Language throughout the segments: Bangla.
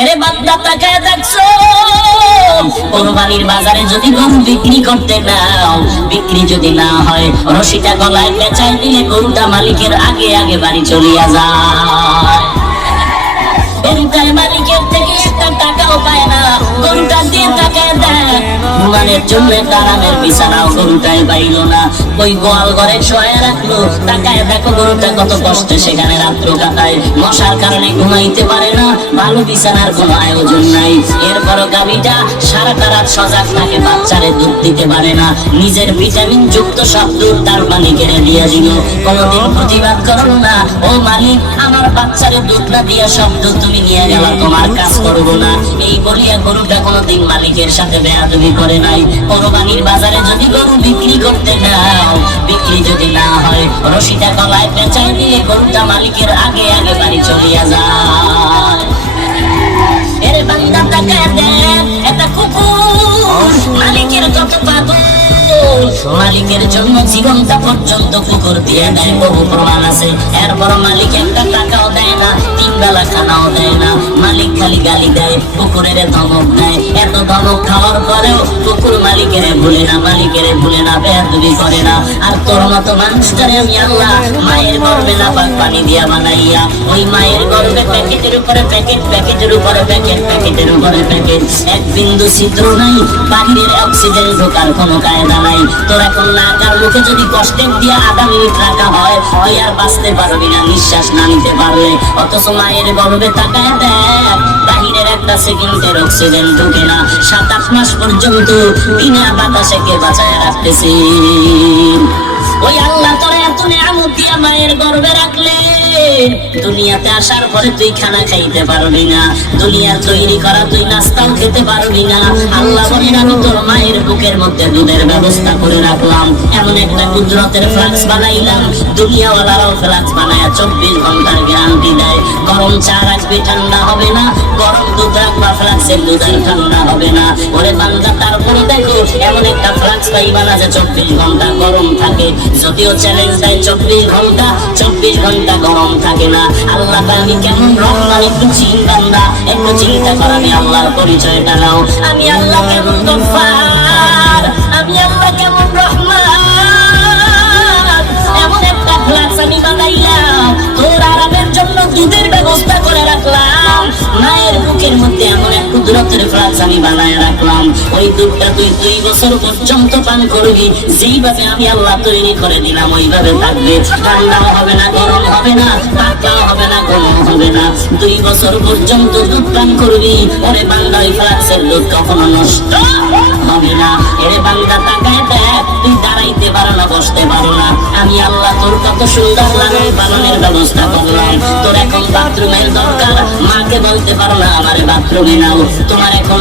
এরে বান্দা তাকায় দেখছো, কোরবানির বাজারে যদি গরু বিক্রি করতে নাও, বিক্রি যদি না হয়, রশিটা গলায় পেঁচায় দিলে গরুটা মালিকের আগে আগে বাড়ি চলিয়া যায়। গরুটার মালিকের থেকে একটা টাকাও পায় না, গরুটা দিয়ে টাকায় দেয় ঘুমানোর জন্য আরামের বিছানাও গরুটাই পাইল না, ওই গোয়াল ঘরে শোয়া রাখলো। টাকায় দেখো গরুটা কত কষ্টে সেখানে রাত্র কাটায়, মশার কারণে ঘুমাইতে পারে না, ভালো বিছানার কোনো আয়োজন নাই। এরপরও গাভীটা সারাটা রাত সজাগ থাকে, বাচ্চারে দুধ দিতে পারে না, নিজের ভিটামিন যুক্ত সব দুধ তার মালিকের দিয়ে দিল। কোনদিন প্রতিবাদ করলো না, ও মালিক আমার বাচ্চারে দুধ না দিয়া সব দুধ তুমি নিয়ে গেলা, তোমার কাজ করবো না। এই বলিয়া গরুটা কোনদিন মালিকের সাথে বেয়াদবি করে নাই। কোরবানির বাজারে যদি গরু বিক্রি করতে নাও, বিক্রি যদি না হয়, রশিটা গলায় পেঁচায় দিয়ে গরুটা মালিকের আগে আগে বাড়ি চলিয়া যায়। এর বান্দা তাকায় দেখ, এটা কুকুর মালিকের কত পাগল, মালিকের জন্য জীবনটা পর্যন্ত কুকুর দিয়ে দেয়, বহু প্রমাণ আছে। এরপর মালিক একটা টাকাও দেয় না, তিন বেলা খানাও দেয় না, মালিক খালি গালি দেয়, কুকুরের ধমক দেয়। এত ধমক খাওয়ার পরেও কুকুর মালিকের ভুলে না, মালিকের ভুলে না, বেয়াদবি করে না। আর তোর মতো মানুষটারে আমি আল্লাহ মায়ের গর্ভে নাপাক পানি দিয়া বানাইয়া, ওই মায়ের গর্ভে প্যাকেটের উপরে প্যাকেট, প্যাকেটের উপরে প্যাকেট, প্যাকেটের উপরে প্যাকেট, এক বিন্দু ছিদ্র নাই, বাহিরের অক্সিজেন ঢোকার কোনো কায়দা নাই। তোর এখন নাক আর মুখে যদি কষ্টের দিয়ে আধা মিনিট রাখা হয়, তুই আর বাঁচতে পারবি না নিঃশ্বাস না নিতে পারলে। অথচ মায়ের গর্ভে তাকায় দেখ, বাহিরের একটা সেকেন্ডের অক্সিজেন ঢুকে না, 7-8 মাস পর্যন্ত বিনা বাতাসে কে বাঁচায় রাখতেছি। ওই আল্লাহ তোরা এত নিয়ামত দিয়া মায়ের গর্ভে রাখলে, দুনিয়াতে আসার পরে তুই খানা খাইতে পারবি না, দুনিয়ার তৈরি করা তুই নাস্তাও খেতে পারবি না। আল্লাহ বলেন আমি তোর মায়ের বুকের মধ্যে দুধের ব্যবস্থা করে রাখলাম, এমন একটা কুদরতের ফ্লাক্স বানাইলাম, দুনিয়াওয়ালারাও ফ্লাক্স বানায় 24 ঘন্টার গ্যারান্টি দেয়। গরম চা রাখবি ঠান্ডা হবে না, গরম দুধ রাখবা ফ্লাক্সের দুধ আর ঠান্ডা হবে না। ওরে বান্দা তারপরে দেখো এমন একটা ফ্লাক্স পাইবা না যে 24 ঘন্টা গরম থাকে, যদিও চ্যালেঞ্জ দেয় 24 ঘন্টা, 24 ঘন্টা গরম থাকে না। আল্লাহ আমি কেমন রহমান, একটু চিন্তা, একটু চিন্তা কর, আমি আল্লাহর পরিচয়টা নাও। আমি আল্লাহ কেমন গফফার, আমি আল্লাহ কেমন রহমান, এমন একটা ফ্লাক্স আমি বানাইলাম, তোর আরামের জন্য দুধের ব্যবস্থা করে রাখলাম, মায়ের বুকের মধ্যে এমন এক কুদরতের ফ্লাক্স আমি বানায় রাখলাম। ওই দুধটা তুই 2 বছর পর্যন্ত পান করবি, যেইভাবে আমি আল্লাহ তৈরি করে দিলাম ওইভাবে থাকবে, ঠান্ডাও হবে না, গরম হবে না, পাতলাও হবে না, গরম হবে না, 2 বছর পর্যন্ত দুধ পান করবি। ওরে বান্দা ওই ফ্লাক্সের দুধ কখনো নষ্ট হবে না। এরে বান্দা তাকায় দেখ, তুই দাঁড়াইতে পারো না, বসতে পারো না, আমি আল্লাহ তোর কত সুন্দর লালন পালনের ব্যবস্থা করলাম। তোর এখন বাথরুমের দরকার, মাকে বলতে পারো না আমারে বাথরুমে নাও। তোমার এখন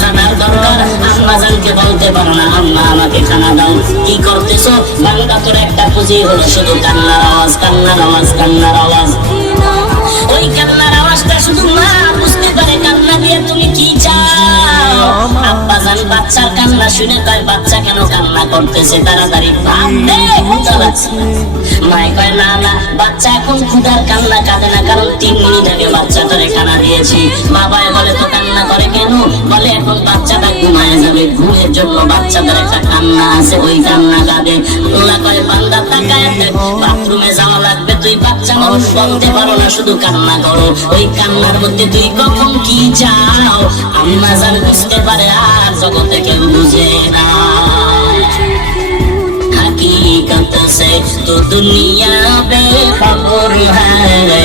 খানার দরকার, আম্মা জানকে বলতে পারো না আম্মা আমাকে খানা দাও। কি করতেছো বান্দা? তোর একটা পুঁজি হলো শুধু কান্নার আওয়াজ, কান্নার আওয়াজ, কান্নার আওয়াজ। ওই কান্নার আওয়াজটা শুধু মা বুঝতে পারে, কান্না দিয়ে তুমি কি চাও। আব্বা জান বাচ্চার কান্না শুনে কয় বাচ্চা কেন কান্না করতেছে, তাড়াতাড়ি ভাত দে, ক্ষুধা লাগছে। মায় কয় না না, বাচ্চা এখন ক্ষুধার কান্না কাঁদে না, কারণ 3 মিনিট আগে বাচ্চাটারে খানা দিয়েছি। বাবাই বলে তো কান্না করে কেন? বলে এখন বাচ্চাটা ঘুমায় যাবে, ঘুমের জন্য বাচ্চাদের একটা কান্না আছে, ওই কান্না কাঁদে। আল্লাহ কয় বান্দা তাকায় দেখ, বাথরুমে যাওয়া লাগবে, তুই বাচ্চা মানুষ বলতে পারো না, শুধু কান্না করো। ওই কান্নার মধ্যে তুই কখন কি চাও আম্মা জান বুঝতে পারে, আর জগতে কেউ বুঝে না। हकीकत से तो दुनिया बेखबर है,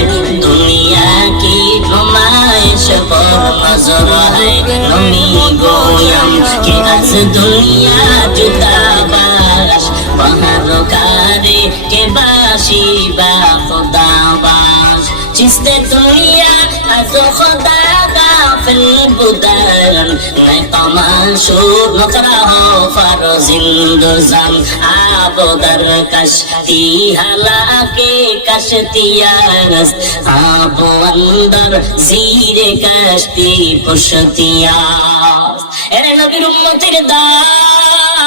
दुनिया की नुमाइश पर नजर है। नमी गोयम कि आज दुनिया जुदा बाश, बाहर कारी के बाशी बा खुदा बाश। जिसने दुनिया आज खुदा गाफिल बुदन, मैं तमाशूर नकरा हो फरजिंदुजम। आबो दर कश्ती हलाके कश्तियारस, आबो अंदर जीरे कश्ती पुश्तियास। এরে নবীর উম্মতের দল,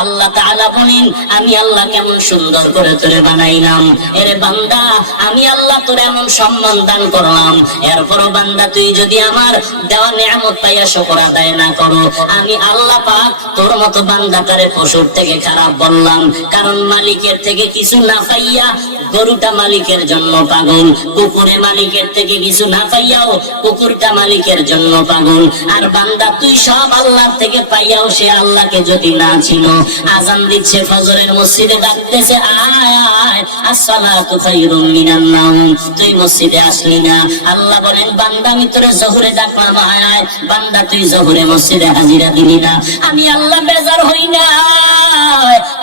আল্লাহ তাআলা বলেন আমি আল্লাহ কেমন সুন্দর করে তোরে বানাইলাম। এরে বান্দা আমি আল্লাহ তোরে এমন সম্মান দান করলাম, এরপরও বান্দা তুই যদি আমার দেওয়া নিয়ামত পাইয়া শুকর আদায় না করো, আমি আল্লাহ পাক তোর মতো বান্দাটারে পশুর থেকে খারাপ বললাম। কারণ মালিকের থেকে কিছু না পাইয়া গরুটা মালিকের জন্য পাগল, কুকুরে মালিকের থেকে কিছু না পাইয়াও কুকুরটা মালিকের জন্য পাগল। আর বান্দা তুই সব আল্লাহর থেকে পাইয়াও সে আল্লাহকে যদি না চিনো, আজান দিচ্ছে ফজরের মসজিদে ডাকতেছে আয় আসসালাতু খায়রুম মিনান নাওম, তুই মসজিদে আসলি না। আল্লাহ বলেন বান্দা আমি তোরে জোহরে ডাকলাম আয়, বান্দা তুই জোহরে মসজিদে হাজিরা দিলি না। আমি আল্লাহ বেজার হই না,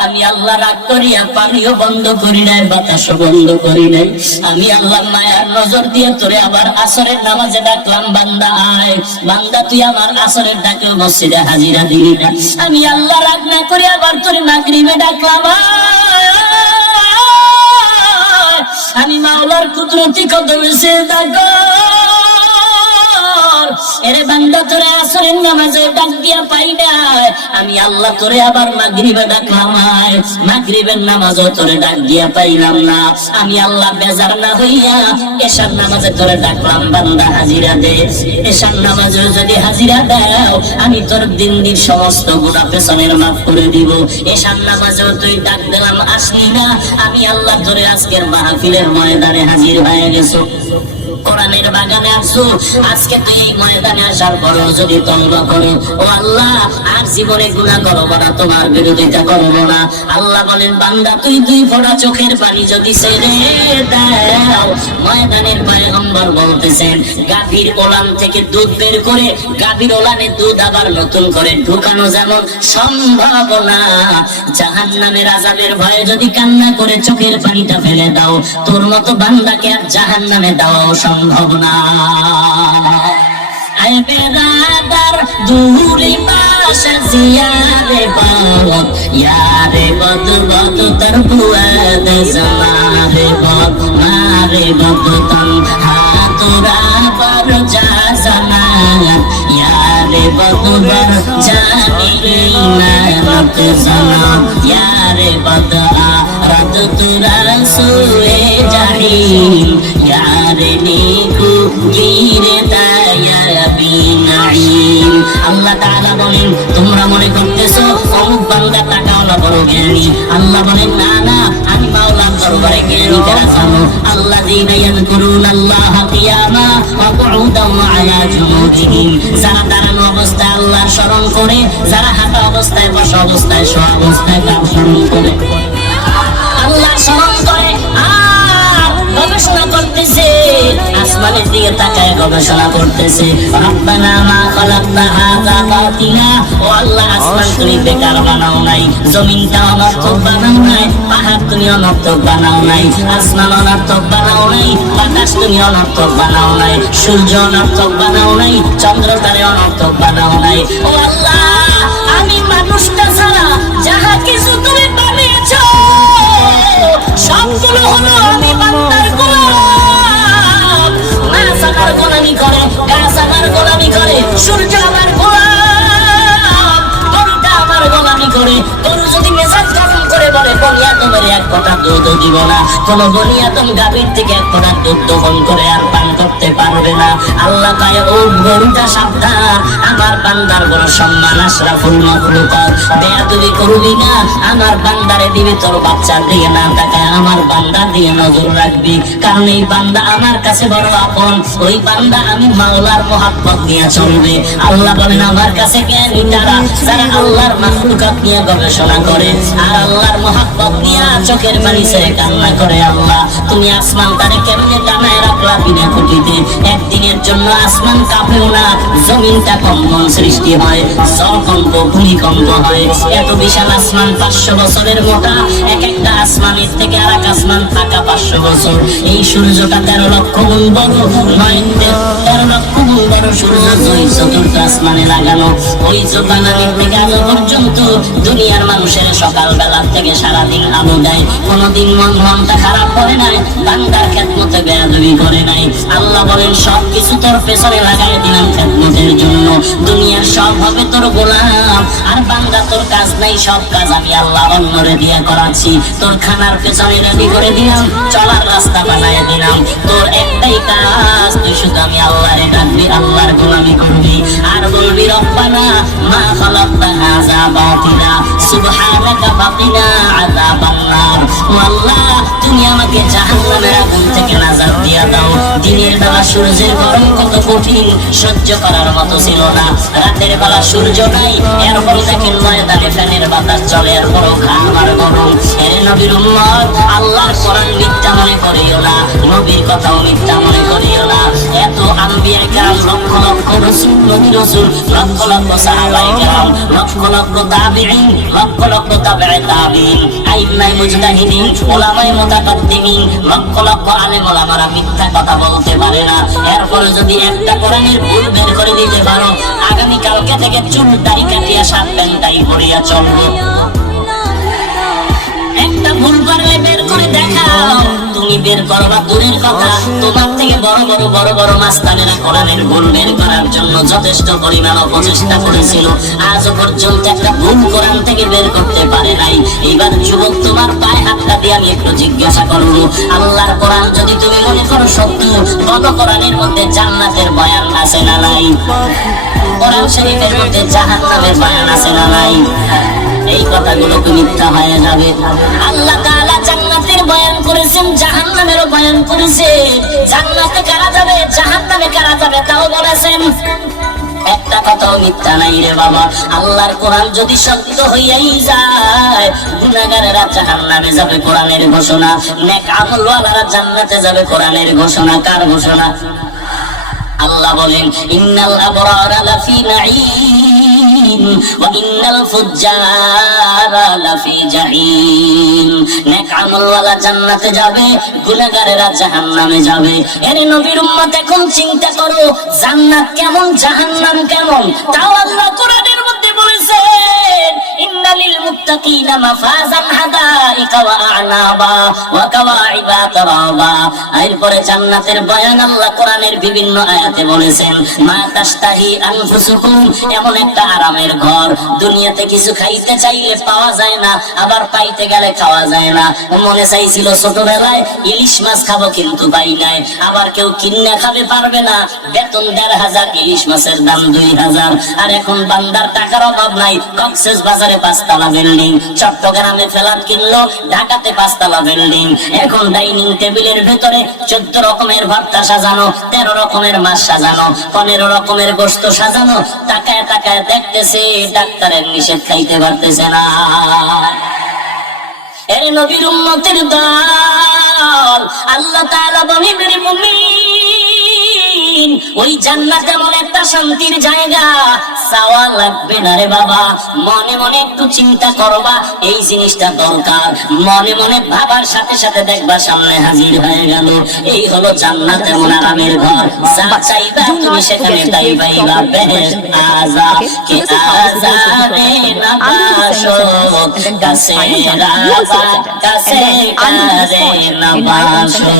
আমি আল্লাহ রাগ করিয়া পানিও বন্ধ করি নাই, বাতাসও বন্ধ করি নাই। আমি আল্লাহ মায়ার নজর দিয়ে তোরে আবার আসরের নামাজে ডাকলাম বান্দা আয়, বান্দা তুই আমার আসরের ডাকে মসজিদে হাজিরা দিলি না। আমি আল্লাহ রাগ না করে আবার তোরে মাগরিবে ডাকলাম আয়, আমি মাওলার কুদরতি কদমে সিজদা কর। এরে বান্দা তোরে আসরের নামাজে ডাক দিয়া পাই না, আমি আল্লাহ তোরে আবার মাগরিবে ডাকলাম আয়, মাগরিবের নামাজও তোরে ডাক দিয়া পাইলাম না। আমি আল্লাহ বেজার না হইয়া এশার নামাজে তোরে ডাকলাম বান্দা হাজিরা দে। এশার নামাজে যদি হাজিরা দাও আমি তোর দিন দিন সমস্ত গুনাহ পেছনের মাফ করে দিব। এশার নামাজেও তুই ডাক দিলাম আসলি না, আমি আল্লাহ তোরে আজকের মাহফিলের ময়দানে হাজির হয়ে গেছো, কোরআনের বাগানে আসো। আজকে তুই এই ময়দানে আসার পরও যদি তওবা করো, ও আল্লাহ আর জীবনে গুনাহ করব না, তোমার বিরোধিতা করব না। আল্লাহ বলেন বান্দা তুই দুই ফোঁটা চোখের পানি যদি ছেড়ে দাও, ময়দানের পয়গম্বর বলতেছেন গাভীর ওলান থেকে দুধ বের করে গাভীর ওলানে দুধ আবার নতুন করে ঢুকানো যেমন সম্ভব না, জাহান্নামের আযাবের ভয়ে যদি কান্না করে চোখের পানিটা ফেলে দাও, তোর মতো বান্দাকে আর জাহান্নামে দেওয়া সম্ভব না। আয় বেরাদার দূরি বাসা জিয়ারে বাত, ইয়ারে বদ বদ তর বুয়াদ জামারে বদ, মারে বদ তন হাতুরা বর যা জানা, ইয়ারে বদ বর জানি নামত জানা, ইয়ারে বদ আরাদ তুরা সুয়ে জাহিম, ইয়ারে নিকু গিরে দায়া বিনাইম। আল্লাহ তাআলা বলেন তোমরা মনে করতেছো অমুক বান্দা টাকাওয়ালা বড় জ্ঞানী, আল্লাহ বলেন না না আমি মাওলার দরবারে জ্ঞানী কারা জানো, আল্লাযীনা ইয়াযকুরুনাল্লাহা কিয়ামা ওয়া কুউদান ওয়া আলা জুনুবিহিম, যারা দাঁড়ানো অবস্থায় আল্লাহর স্মরণ করে, যারা হাঁটা অবস্থায়, বসা অবস্থায়, শোয়া অবস্থায় কার স্মরণ করে, আল্লাহর স্মরণ করে আর গবেষণা করতেছে, আসমানের দিকে তাকায় গবেষণা করতেছে। রব্বানা মা খালাকতা হাযা বাতিলা, ও আল্লাহ আসমান তুমি বেকার বানাও নাই, জমিনটা অনর্থক বানাও নাই, পাহাড় তুমি অনর্থক বানাও নাই, আসমান অনর্থক বানাও নাই, বাতাস তুমি অনর্থক বানাও নাই, সূর্য অনর্থক বানাও নাই, চন্দ্র তারে অনর্থক বানাও নাই। ও আল্লাহ আমি মানুষটা ছাড়া যাহা কিছু তুমি বানিয়েছো সবগুলো হলো আমি বান্দার গোলাম। মাছ আমার গোলামি করে, গাছ আমার গোলামি করে, সূর্য আমার গোলাম, গরুটা আমার গোলামি করে। গরু যদি মেজাজ গরম করে বলে বনিয়াদমের এক ফোঁটা দুধ দিব না, কোন বনিয়াদম গাভীর থেকে এক ফোঁটা দুধ দহন করে আর পান করতে পারবে না। আল্লাহ কয় ও গরুটা সাবধান, আমার বান্দার বড় সম্মান, আশরাফুল মাখলুকাত, বেয়াদবি করবি না, আমার বান্দারে দিবি তোর বাচ্চার দিকে না তাকায় আমার বান্দার দিকে নজর রাখবি, কারণ এই বান্দা আমার কাছে বড় আপন, ওই বান্দা আমি মাওলার মহব্বত নিয়ে চলবে। আল্লাহ বলেন আমার কাছে জ্ঞানী তারা যারা আল্লাহর মাখলুকাত নিয়ে গবেষণা করে আর আল্লাহর মহব্বত নিয়ে চোখের পানি ছেড়ে কান্না করে। আল্লাহ তুমি আসমান তারে কেমনে টানায় রাখলা বিনা খুঁটিতে, একদিনের জন্য আসমান কাঁপেও না, জমিনটা কম্পন সৃষ্টি হয়, জলকম্প ভূমিকম্প হয়, এত বিশাল আসমান 500 বছরের মোটা, এক একটা আসমানের থেকে আর এক আসমান থাকা 500 বছর। এই সূর্যটা 13 লক্ষ গুণ বড়, 13 লক্ষ গুণ বড় সূর্য ওই চতুর্থ আসমানে লাগানো। ওই বানানির থেকে আজ পর্যন্ত দুনিয়ার মানুষের সকালবেলা থেকে সারাদিন আলো দেয়, কোনদিন মনটা খারাপ করে নাই, বান্দার খেদমতে বেয়াদবি করে নাই। আল্লাহ বলেন সবকিছু তোর পেছনে লাগাই দিলাম খেদমতের জন্য। দুনিয়ার সব হবে তোর গোলাম, আর বান্দা তোর কাজ নাই, সব কাজ আমি আল্লাহ অন্যরে দিয়া করাচ্ছি। তোর খানার পেছনে রেডি করে দিলাম, চলার রাস্তা বানায় দিলাম। তোর একটাই কাজ, তুই শুধু আমি আল্লাহরে ডাকবি, আল্লাহর গোলামি করবি, আর বলবি রব্বানা মা খালাকতা হাযা বাতিলা সুবহানাকা ফাকিনা আযাবান নার। ও আল্লাহ, তুমি আমাকে জাহান্নামের আগুন থেকে নাজাত দিয়া দাও। দিনের বেলা সূর্যের গরম কত কঠিন, সহ্য করার মতো ছিল না। রাতের বেলা সূর্য নাই, এরপর দেখেন ময়দানে ফ্যানের বাতাস চলে, এরপরও খাবার গরম। এর নবীর উম্মত, আল্লাহর কোরআন মিথ্যা মনে করিও না, নবীর কথাও মিথ্যা মনে করিও না। এত আম্বিয়া কেরাম, লক্ষ লক্ষ রাসূল, নবী রাসূল, লক্ষ লক্ষ সাহাবায়ে কেরাম, লক্ষ লক্ষ তাবিঈন, লক্ষ লক্ষ তাবিঈ তাবিঈন, আইম্মায়ে মুজতাহিদিন, উলামায়ে মুতাকাদ্দিমিন, লক্ষ লক্ষ আলেম ওলামারা মিথ্যা কথা বলতে পারে না। এরপরে যদি একটা কোরআনের ভুল বের করে দিতে পারো, আগামী কালকে থেকে চুল দাড়ি কাটিয়া শার্ট প্যান্ট টাই পরিয়া চলবো। একটা ভুল পারলে বের করে দেখাও। তুমি বের করবা দূরের কথা, তোমার থেকে বড় বড় মাস্তানেরা কোরআনের ভুল বের করার জন্য যথেষ্ট পরিমাণ অপচেষ্টা করেছিল, আজও পর্যন্ত একটা ভুল কোরআন থেকে বের করতে পারে নাই। এবার যুবক, তোমার পায়ে হাতটা দিয়ে আমি একটু জিজ্ঞাসা করবো, আল্লাহর কোরআন যদি তুমি মনে করো সত্য, বলো কোরআনের মধ্যে জান্নাতের বয়ান আছে না নাই? কোরআন শরীফের মধ্যে জাহান্নামের বয়ান আছে না নাই? এই কথাগুলো কি মিথ্যা হয়ে যাবে? আল্লাহ তাআলা জান্নাতের বয়ান করেছেন, জাহান্নামেরও বয়ান করেছেন। জান্নাতে কারা যাবে, জাহান্নামে কারা যাবে তাও বলেছেন। একটা কথাও মিথ্যা নাই রে বাবা। আল্লাহর কোরআন যদি সত্য হইয়াই যায়, গুনাহগারেরা জাহান্নামে যাবে, কোরআনের ঘোষণা। নেক আমলওয়ালারা জান্নাতে যাবে, কোরআনের ঘোষণা। কার ঘোষণা? আল্লাহ বলেন, ইন্নাল আবরারা লাফি নাঈম ওয়া ইন্নাল ফুজ্জারা লাফি জাহিম। নেক আমলওয়ালা জান্নাতে যাবে, গুনাহগারেরা জাহান্নামে যাবে। এর নবীর উম্মত, এখন চিন্তা করো, জান্নাত কেমন, জাহান্নাম কেমন? তাও আল্লাহ কোরআনের মধ্যে বলেছেন, ইন্নালিল মুত্তাকিনা মাফাজান হাদাইকা ওয়া আ'নাবা ওয়া কাওয়াইবা তারাবা। এরপরে জান্নাতের বয়ান আল্লাহ কোরআনের বিভিন্ন আয়াতে বলেছেন, মা তাশতাহি আনফুসুকুম, এমন একটা আরামের ঘর। দুনিয়াতে কিছু খাইতে চাইলে পাওয়া যায় না, আবার পাইতে গেলে খাওয়া যায় না। মনে চাইছিল ছোটবেলায় ইলিশ মাছ খাবো, কিন্তু পাই নাই। আবার কেউ কিনে খাবে, পারবে না। বেতন ১,৫০০, ইলিশ মাছের দাম ২,০০০। আর এখন বান্দার টাকার অভাব নাই, কক্সেস বাজারে ৫ তলা বিল্ডিং, চট্টগ্রামে ফ্ল্যাট কিনলো, ঢাকাতে ৫ তলা বিল্ডিং। এখন ডাইনিং টেবিলের ভেতরে ১৪ রকমের ভর্তা সাজানো, ১৩ রকমের মাছ সাজানো, ১৫ রকমের গোশত সাজানো। তাকায় তাকায় দেখতেছে, ডাক্তারের নিষেধ খাইতে পারতেছে না। এর নবীর উম্মতের দল, আল্লাহ তাআলা বলেন, রে মুমিন, ওই জান্নাত এমন একটা শান্তির জায়গা, চাওয়া লাগবে না রে বাবা। মনে মনে একটু চিন্তা করবা, এই জিনিসটা দরকার। মনে মনে ভাবার সাথে সাথে দেখবা সামনে হাজির হয়ে গেল। এই হলো জান্নাত, এমন আরামের ঘর। যা চাইবা তুমি সেখানে তাই পাইবা। বেহেশত আযা কে আযারে নবাশো, কাছে রাবা কাছে কারে নবাশো।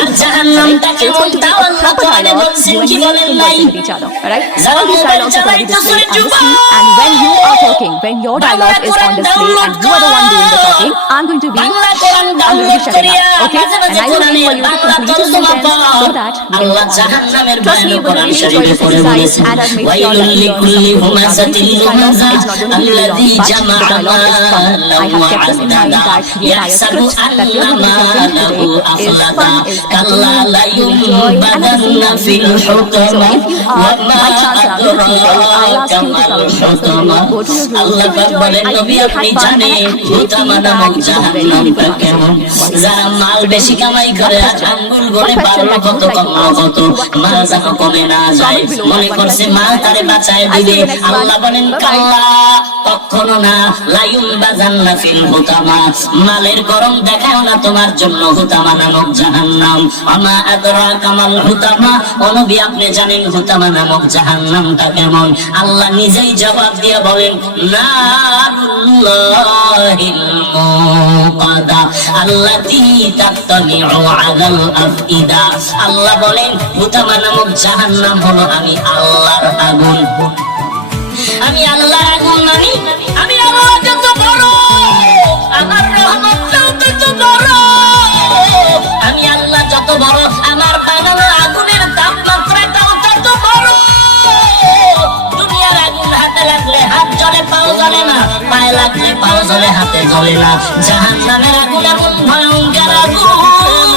আর জাহান্নামটা কেমন, তাও আল্লাহ কোরআনে বলছেন, কি বলেন নাই? All these dialogues are going to display on the screen, and when you are talking, when your dialogue is on display and you are the one doing the talking, I'm going to be shutting up, okay? And I will wait for you to complete your sentence so that we can move on. Trust me, it will really enjoy this exercise, and I've made sure that you learn something from these dialogues. It's not going to be very long, but the dialogue is fun. I have kept this in mind that the entire script that we are going to be talking today is fun, is entertaining, you enjoy, and at the same time you learn something. So if you are by chance around the table, I'll ask you to come across the room, go to your room, you enjoy, and you have fun, and I guarantee that it is very, very fun. যারা মাল বেশি কামাই করে, আঙ্গুল গনে পারলো কত, কমলো কত, মাল যেন কমে না যায়, মনে করছে মাল তারে বাঁচায় দিবে। আল্লাহ বলেন, কাল্লা কখনো না। লায়ুম বাজান্না ফিল হুতামা, মালের গরম দেখাও না তোমার জন্য হুতামা নামক জাহান্নাম। আমা আদরাকা মাল হুতামা, ও নবী আপনি জানেন হুতামা নামক জাহান্নামটা কেমন? আল্লাহ নিজেই জবাব দিয়ে বলেন নারুল্লাহিল মুকাদা আল্লাতী তাত্তালিউ আলাল আফইদা। আল্লাহ বলেন হুতামা নামক জাহান্নাম হলো আমি আল্লাহর আগুন। আমি আল্লাহর আগুন মানে আমি আল্লাহ যত বড়, আমার রহমতটাও তত বড়। আমি আল্লাহ যত বড়, আমার বানানো আগুনের তাপমাত্রাটাও তত বড়। দুনিয়ার আগুন হাতে লাগলে হাত জ্বলে, পাও জ্বলে না, পায়ে লাগলে পাও জ্বলে, হাতে জ্বলে না। জাহান্নামের আগুন এমন ভয়ঙ্কর আগুন,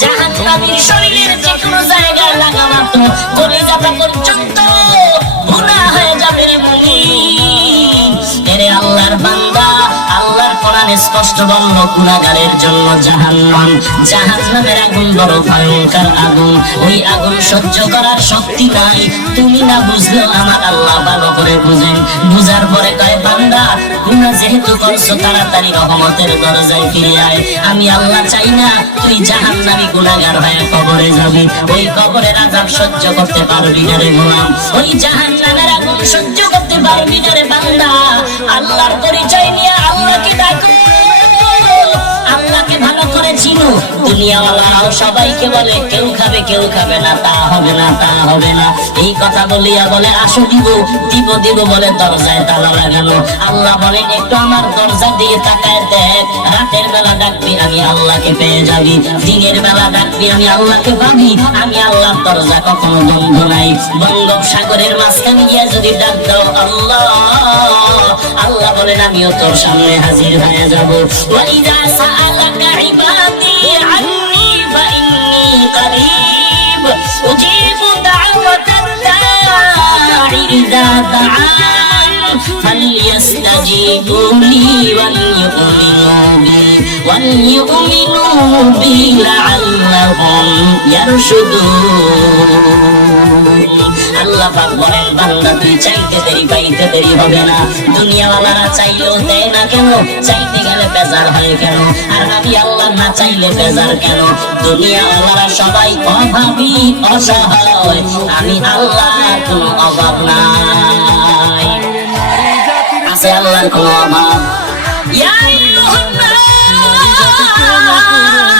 জাহান্নামীর শরীরের যে কোনো জায়গায় লাগা মাত্র কলিজাটা পর্যন্ত ভুনা হয়ে যাবে রে মুমিন। এরে আল্লাহর বান্দা, আল্লাহর কোরআনে স্পষ্ট বলল গুনাহগারের জন্য জাহান্নাম। জাহান্নামের আগুন বড় ভয়ঙ্কর আগুন, ওই আগুন সহ্য করার শক্তি নাই। তুমি না বুঝলেও আমার আল্লাহ ভালো করে বুঝেন। বুঝার পরে কয় বান্দা গুনাহ যেহেতু করছো তাড়াতাড়ি রহমতের দরজায় ফিরে আয়। আমি আল্লাহ চাই না তুই জাহান্নামী গুনাহগার হয়ে কবরে যাবি। ওই কবরের আযাব সহ্য করতে পারবি না রে গোলাম, ওই জাহান্নামের আগুন সহ্য করতে পারবি না রে বান্দা। আল্লাহর পরিচয় নিয়ে আল্লাহকে ডাকো, আল্লাহকে ভালো করে চিনো। দুনিয়াওয়ালারাও সবাইকে বলে কেউ খাবে কেউ খাবে না, তা হবে না তা হবে না। এই কথা বলিয়া বলে আসো দিব দিব দিব বলে দরজায় তালা লাগানো। আল্লাহ বলেন একটু আমার দরজা দিয়ে তাকায় দেখ। রাতের বেলা ডাকবি আমি আল্লাহকে পেয়ে যাবি, দিনের বেলা ডাকবি আমি আল্লাহকে পাবি। আমি আল্লাহর দরজা কখনো বন্ধ নাই। বঙ্গোপসাগরের মাঝখানে গিয়া যদি ডাক দাও আল্লাহ, আল্লাহ বলেন আমিও তোর সামনে হাজির হয়ে যাব। ওয়াইদা সাআলাকা ইবাদি আন্নী ফাইন্নী করিব উজিবু দাওয়াতাদ দাঈ ইযা দাআন ফালইস্তাজিবু লি ওয়ালইউমিনু বি লাআল্লাহুম ইয়ারশুদুন। আল্লাহ পাক বলেন বান্দা তুই চাইতে দেরি পাইতে দেরি হবে না। দুনিয়াওয়ালারা চাইলেও দেয় না কেন? চাইতে গেলে বেজার হয় কেন? আর আমি আল্লাহ না চাইলে বেজার কেন? দুনিয়াওয়ালারা সবাই অভাবী অসহায়, আমি আল্লাহ কোনো অভাব নাই। আছে আল্লাহর কোনো অভাব? ইয়া আইয়ুহান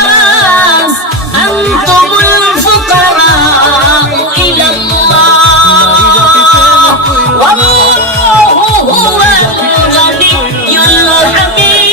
নাস আনতুমুল ফুকারাউ ইলাল্লাহ ওয়াল্লাহু হুয়াল গানিয়্যুল Hamid.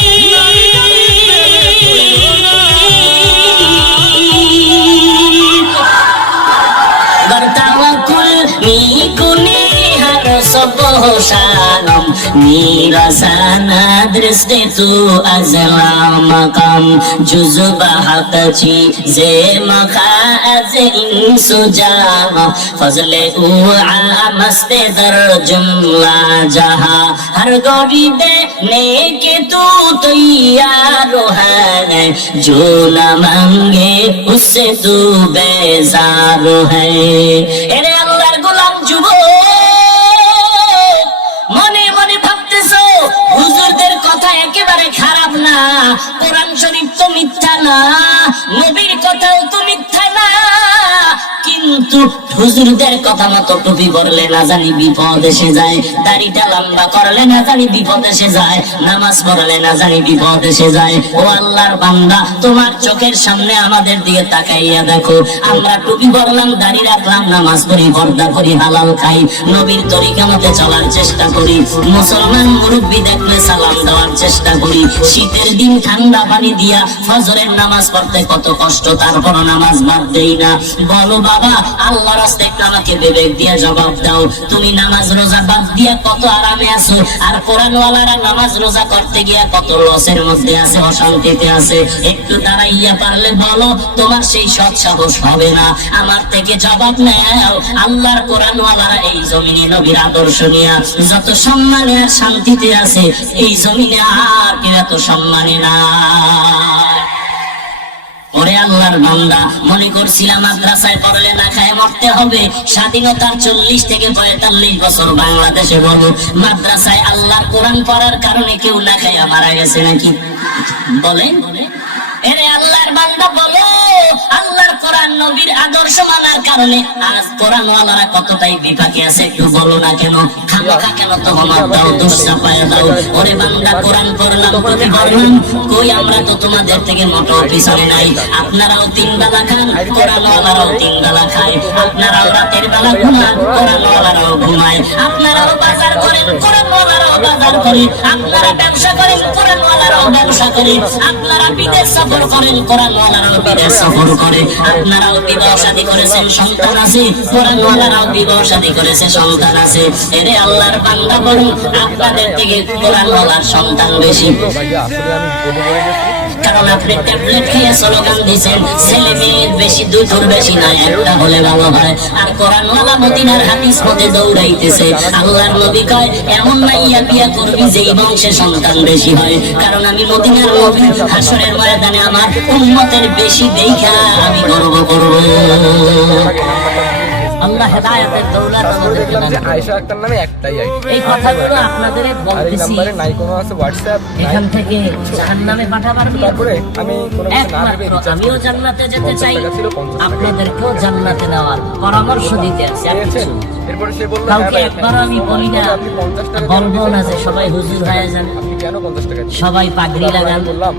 Bertawakkul mikuni harus bosanam mirasana dresde tu azla makam juzu bahakachi ze makha az insuja fazle u amaste dar jumla jaha har garibe neke tu tayyar hai jo na mange usse tu bezar hai। এরে আল্লাহর গোলাম যুবক, মনে মনে ভাবতেছো হুজুরদের কথা একেবারে খারাপ না, কোরআন শরীফ তো মিথ্যা না, নবীর কথাও তো মিথ্যা না, কিন্তু হুজুরদের কথা মতো টুপি পরলে না জানি বিপদ এসে যায়, দাড়িটা লম্বা করলে না জানি বিপদ এসে যায়, নামাজ পড়লে না জানি বিপদ এসে যায়। ও আল্লাহর বান্দা, তোমার চোখের সামনে আমাদের দিকে তাকাইয়া দেখো। আমরা টুপি পরলাম, দাড়ি রাখলাম, নামাজ পড়ি, পর্দা করি, হালাল খাই, নবীর তরিকা মতে চলার চেষ্টা করি, মুসলমান মুরব্বী দেখলে সালাম দেওয়ার চেষ্টা করি, শীতের দিন ঠান্ডা পানি দিয়া ফজরের নামাজ পড়তে কত কষ্ট, তারপর নামাজ বাদ দেই না। বলো বাবা, আল্লাহর রাস্তায় আমাকে বিবেক দিয়া জবাব দাও, তুমি নামাজ রোজা বাদ দিয়া কত আরামে আছো, আর কোরআনওয়ালারা নামাজ রোজা করতে গিয়া কত লসের মধ্যে আছে, অশান্তিতে আছে। একটু দাঁড়াইয়া পারলে বলো, তোমার সেই সৎ সাহস হবে না? আমার থেকে জবাব নাও। আল্লাহর কোরআনওয়ালারা এই জমিনে নবীর আদর্শ নিয়া যত সম্মানে আর শান্তিতে আছে, এই জমিনে আর কেউ এত সম্মানে না। ওরে আল্লাহর বান্দা, মনে করছিলাম মাদ্রাসায় পড়লে না খায় মরতে হবে। স্বাধীনতার 40 থেকে 45 বছর বাংলাদেশে বড় মাদ্রাসায় আল্লাহর কোরআন পড়ার কারণে কেউ না খায় মারা গেছে নাকি? বলেন। এরে আল্লাহর বান্দা বলো, আল্লাহর কোরআন নবীর আদর্শ মানার কারণে আজ কোরআনওয়ালারা কতটাই বিপাকে আছে একটু বলো না কেন? খামাখা কেন তহমত দাও, দোষ চাপায় দাও? ওরে বান্দা, কোরআন পড়লাম প্রতি পড়লাম, কই আমরা তো তোমাদের থেকে মোটো পিছনে নাই। আপনারাও 3 বেলা খান, কোরআনওয়ালারাও 3 বেলা খায়। আপনারাও রাতের বেলা ঘুমান, কোরআনওয়ালারাও ঘুমায়। আপনারাও বাজার করেন, কোরআনওয়ালারাও বাজার করে। আপনারা ব্যবসা করেন, কোরআনওয়ালারাও ব্যবসা করে। আপনারা বিদেশ সফর করেন, কোরআনওয়ালারাও বিদেশ সফর করে। আপনারাও বিবাহ শাদী করেছেন, সন্তান আছে, কোরআনওয়ালারাও বিবাহ শাদী করেছে, সন্তান আছে। এরে আল্লাহর বান্দা বলুন, আপনাদের থেকে কোরআনওয়ালার সন্তান বেশি। কারণ আপনি ট্যাবলেট খেয়ে স্লোগান দিয়েছেন, ছেলে মেয়ের বেশি, দুটোর বেশি নয়, একটা হলে ভালো হয়। আর কোরআনওয়ালা মদিনার হাদিস মতে দৌড়াইতেছে। আল্লাহর নবী কয়, এমন মাইয়া বিয়া করবি যেই বংশে সন্তান বেশি হয়। কারণ আমি মদিনার নবী, হাসরের ময়দানে আমার উম্মতের বেশি দেখা আমি গর্ব করব। আল্লাহ হেদায়েতের দৌলত আমাদেরকে দান করুন। আয়েশা আক্তার নামে একটাই আইডি। এই কথাগুলো আপনাদের আর এই বলতেছি, নম্বরে নাই কোনো আছে হোয়াটসঅ্যাপ, এখান থেকে জাহান্নামে পাঠাবার নিয়ে তারপরে আমি কোনো কিছু না ভেবে একমাত্র রিচার্জ আমিও জান্নাতে যেতে চাই, 50 টাকা ছিল, 50 টাকা। আপনাদেরকেও জান্নাতে নেওয়ার পরামর্শ দিতে আছি। আর পেয়েছেন? কিছু এরপরে সে বলল, কাউকে হ্যাঁ ভাই, একবারও আমি বলি না, আপনি 50 টাকা বলবো না যে সবাই হুজুর হয়ে যান, আপনি কেন 50 টাকা দিলেন? সবাই পাগড়ি তারপর আমি লাগান। বললাম